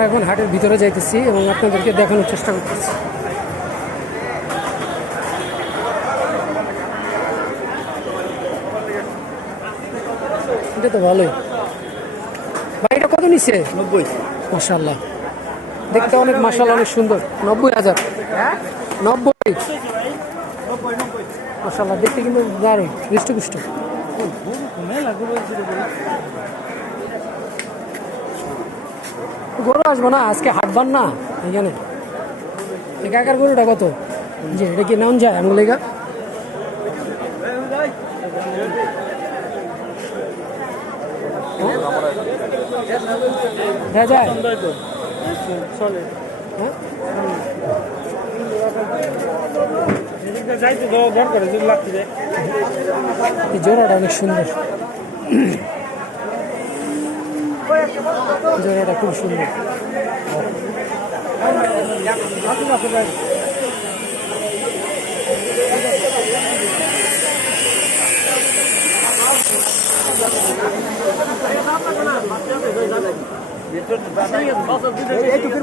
আমরা এখন হাটের ভিতরে যাইতেছি এবং আপনাদেরকে দেখানোর চেষ্টা করতেছি। এটা তো ভালোই। এটা কত নিচ্ছে নব্বই। মাসাল্লাহ দেখতে অনেক মাসাল্লাহ অনেক সুন্দর। নব্বই হাজার। নব্বই। মাসাল্লাহ দেখতে কিন্তু দারুণ হৃষ্টপুষ্ট। গরু আসব না, আজকে হাটবার না, এখানে। এই কাকার গরুটা কত? যে, এটা কি নাম যায়? আমি হ্যাঁ যায়। এই জোড়াটা অনেক সুন্দর। জোড়াটা খুব সুন্দর। এইটুকুর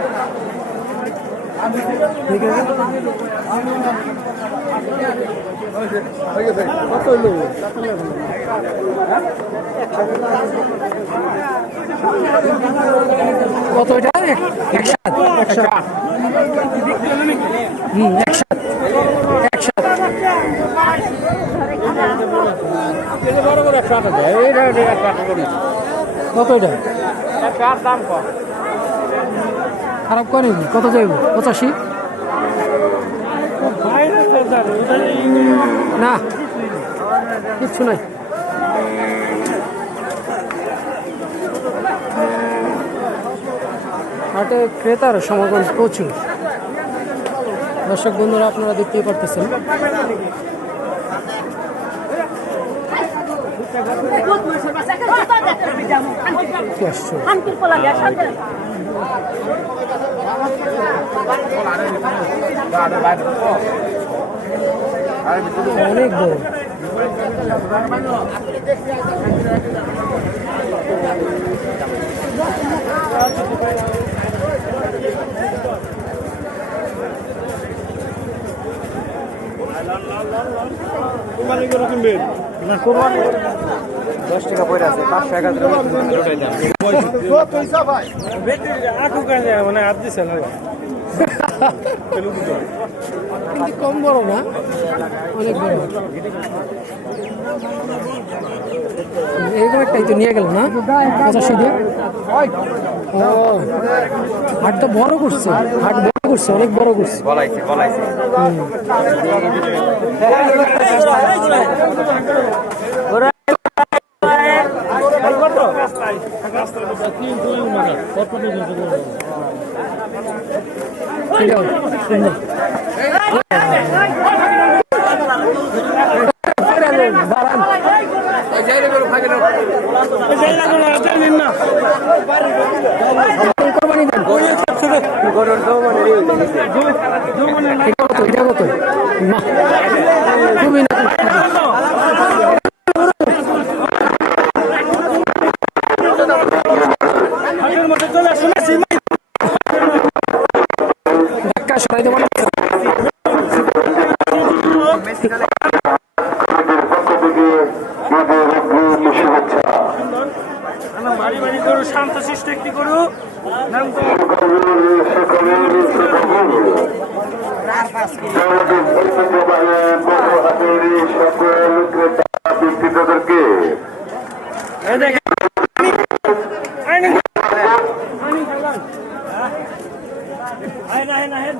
কত এটা? এক- একসাথ একসাথ হুম একসাথ একসাথ কত এটা? দাম কম। খারাপ করেনি কত যাইব পঁচাশি? না কিচ্ছু নাই। হাটে ক্রেতার সমাগম প্রচুর। দর্শক বন্ধুরা আপনারা দেখতেই পারতেছেন। কি আশ্চর্য Hampir pola biasa aja. দশ টাকা পড়ে আছে পাঁচশো এক হাজার আটু কাজে মানে হাত দিছে কিন্তু কম বড় না অনেক বড় এইরকম একটাই তো নিয়ে গেল না পঁচাশি দিয়ে ও হাট তো বড় করছে হাট বড় করছে অনেক বড় করছে বলাইছে বলাইছে কোরবানি দেন এটা কত এটা কত মা খুবই না ধাক্কা সরাই দেবো না বাড়ি বাড়ি করু শান্ত সৃষ্টি একটি করু নাম তো বিক্রেতাদেরকে এই দেখেন আইনি আইনি আইনি আইনি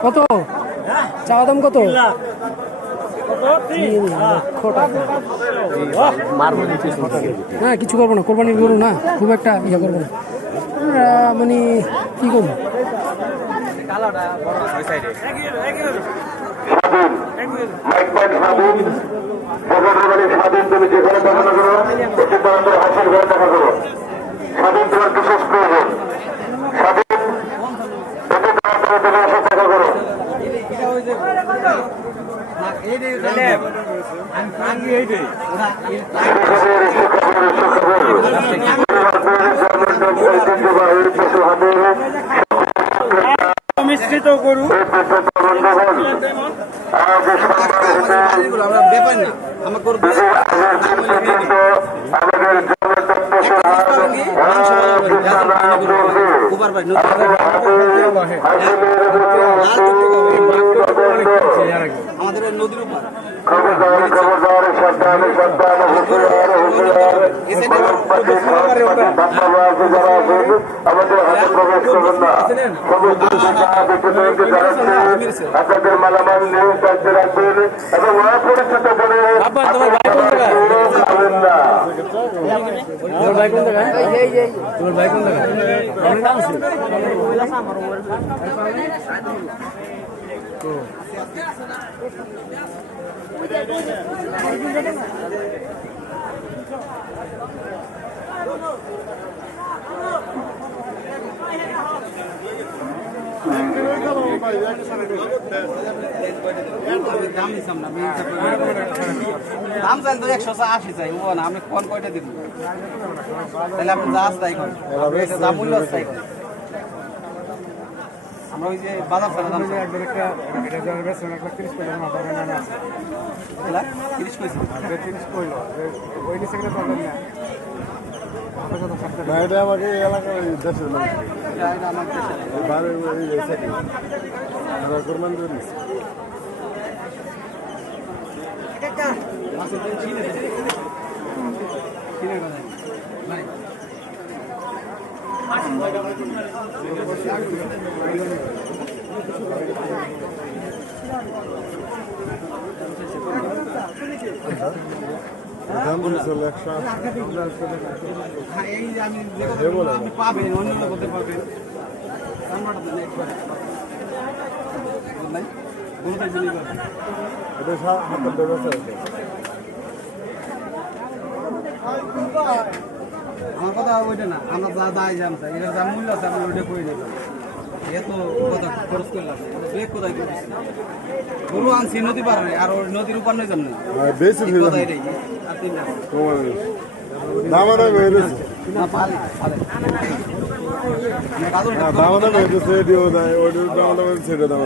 কত চাওয়া দাম কত? না, কিছু করব না কোরবানির গরু না, খুব একটা ইয়ে করব না। মানে কি করব? স্বাধীন তোমার বিশেষ প্রয়োজন স্বাধীন এতে তোমার তুমি আসার দেখা করো শিক্ষকের শিক্ষকের শিক্ষকের ঐতিহ্যবাহী পশু হাটের মিশ্রিত গরু। হতে আমরা ব্যাপার না। আমার করব আমাদের ভাই নদী আমাদের নদীর উপর আপনাদের মালামাল নিয়ে রাখবেন এবং অপরিচিত বলে না দাম নিছিলাম না দাম চাইলে তো একশো আশি চাই ও না আমি কোন কয়টা দিবেন তাহলে আপনি যা আছে তাই করেন। যা মূল্য আছে তাই করেন। আমরা ওই যে বাজার ফেলা দাম তিরিশ কইছি। না এটা এলাকার ওই দেশের লোক। এটা এটা আমার দেশের। বাইরে ওই সাইডে আমরা কোরবান করি আছে তো চিনে দেন। চিনে কথা নাই দাম বলেছিল একশো আশি। হ্যাঁ, এই যে আমি যে কথা এ বলে বললাম, আপনি পাবেন। এটা হাতের ব্যবস্থা আছে আমার কথা ওইটা না আমরা যা দায় জানতে এটার যা মূল্য আছে আপনি ওইটা করে নেবেন এত কথা খরচ করলাম ব্রেক কোথায় করতেছি গরু আনছি নদী পার হয়ে, আর নদীর উপর নয় যাবেন আর বেশি কথা এটাই আর তিন। দাম না পালে দাম এটিও দেয় দাম সেটা দাম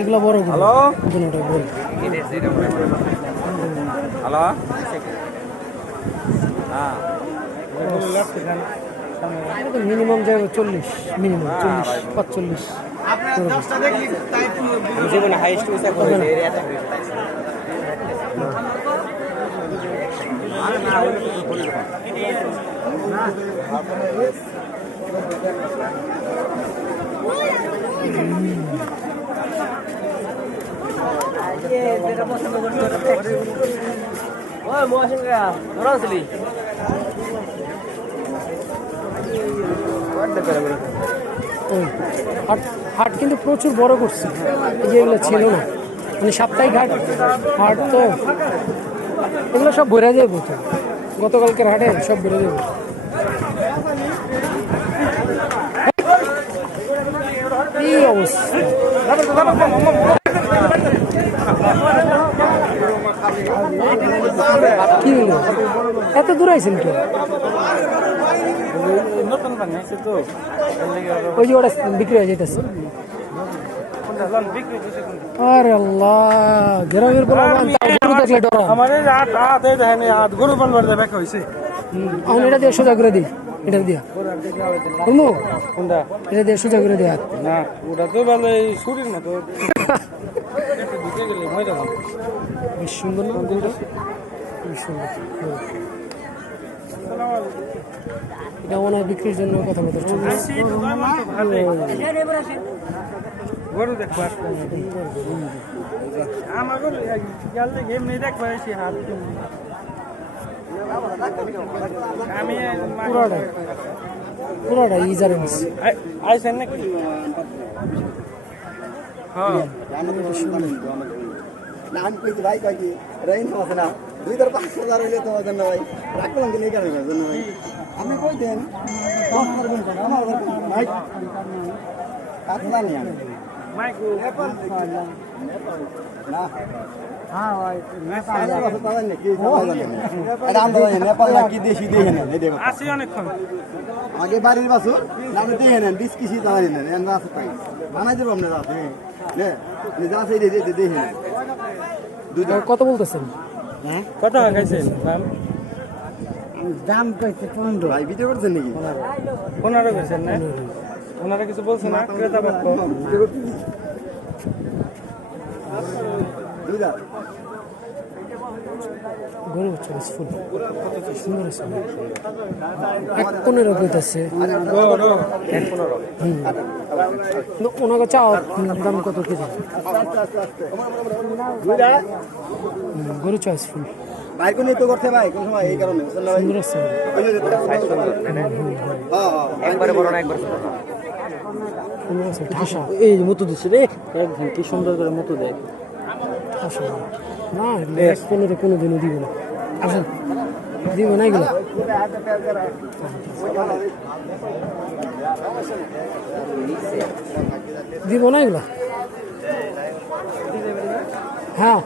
এগুলো বড় হ্যালো বড় হ্যালো মিনিমাম যাবে চল্লিশ মিনিমাম চল্লিশ পাঁচচল্লিশ। হাইস্ট হাট কিন্তু প্রচুর বড় করছে। যেগুলো ছিল না। মানে সাপ্তাহিক হাট। হাট তো এগুলো সব ভরে যায় প্রচুর গতকালকের হাটে সব ভরে যাবে এই অবস্থা কি হলো? এত দূর আইছেন তো ওই যে ওটা বিক্রি হয়ে যেতেছে বিক্রি করছে কোনটা? আরে আল্লাহ গ্রামের পোলাপান তাও গরু দেখলে ডরা আমার হাত হাত দেখেন হাত গরু পালবার ব্যাখ্যা হয়েছে এখন এটা দিয়ে সোজা করে দিই। এটা দিয়া। শুনব কোনটা? এটা দিয়ে সোজা করে হাত না ওটা তো ভালো এই শরীর মতো। বেশ সুন্দর না গরুটা বেশ সুন্দর। এটা বিক্রির জন্য কথা বলতে গরু দেখব আমার গরু দেখব হাত পুরোটা। পুরোটা ইজারেন্স আইসেন নাকি? হ্যাঁ। আমি কইছি ভাই কয় কি রেইন আছে না দুই হাজার পাঁচ হাজার হইলে তোমার জন্য ভাই রাখলাম কি কেন জন্য ভাই আমি কই দেন আমার ভাই হাজার আগে বাড়ির বাসুর আপনি নেন বিশ কিসি তাদের নেন এমন আছে তাই বানাই দেবো আপনার আছে নিজে আছে নেন কত বলতেছেন কত খাইছেন দাম কইছে পনেরো। ভাই ভিডিও করছেন নাকি? পনেরো। গেছেন না ওনারা কিছু বলছে না? ক্রেতা পক্ষ? গরু চয়েস ফুল। সুন্দর আছে। এক পনেরো হুম। কিন্তু ওনাকে চাও দাম কত কি দুইটা। গরু চয়েস ফুল। ভাই কোন তো করতে ভাই কোন সময় এই কারণে। সুন্দর আছে। ওই যে একবারে বড় না একবার আছে ঠাসা এই মতো দিচ্ছে রে। একদম কি সুন্দর করে মতো দেয়। ঠাসা না এক পনেরো কোনো দিনও দিব না। আসেন দিব না এগুলো? দিব না এগুলো? হ্যাঁ।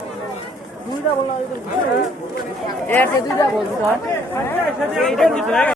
দুইটা বলা দুইটা বলতে